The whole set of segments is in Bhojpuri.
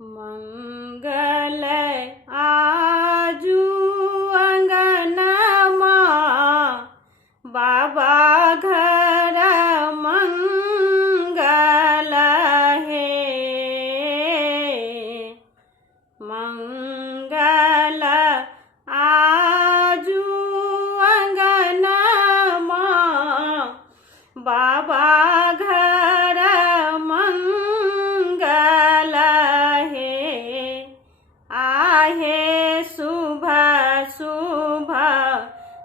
मंगल आजू अंगनमा बाबा घर मंगल हे। मंगल आजू अंगनमा बाबा घर मंगल हे। आहे सुबह सुबह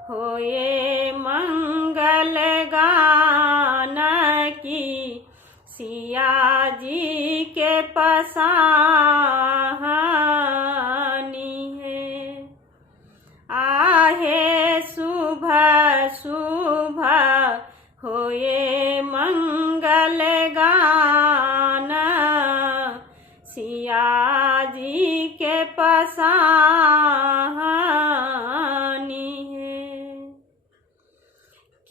होए मंगल गान की सिया जी के पसाहनी है। आहे सुबह सुबह होए मंगल गान सिया जी के पसाहनी है।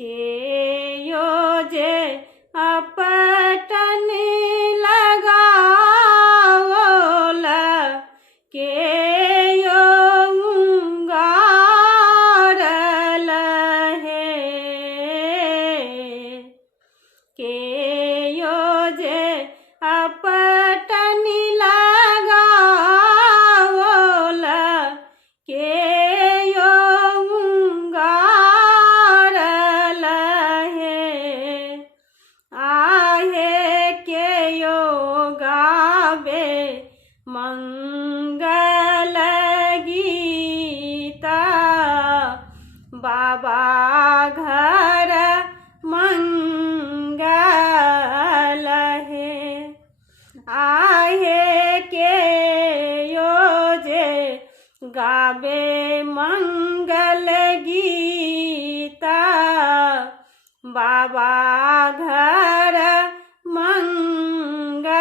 के यो जे अपटन लगावल के यो उंगारल हे। के यो जे अपटन लगावल के यो उंगारल हे। आहे के यो गावे मंगल गीता बाबा घर मंगल हे। आहे के यो जे गावे मंगल गीता बाबा घर मंगल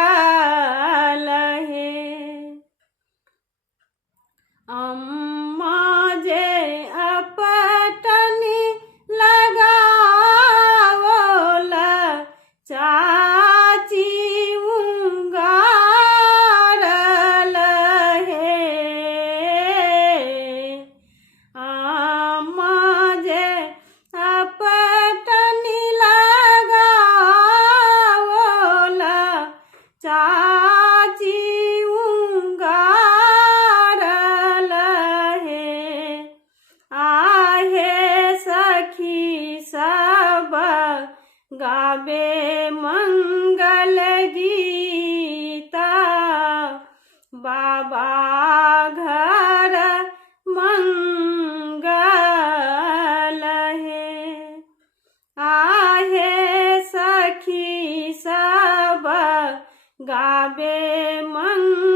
हे। अम्मा जे अपटन लगावल चाची उंगारल हे। अम्मा जे अपटन लगावल चाची उंगारल हे। आहे सखी सब गावे मंगल गीता बाबा घर मंगल हे। आहे सखी सब गावे मंगल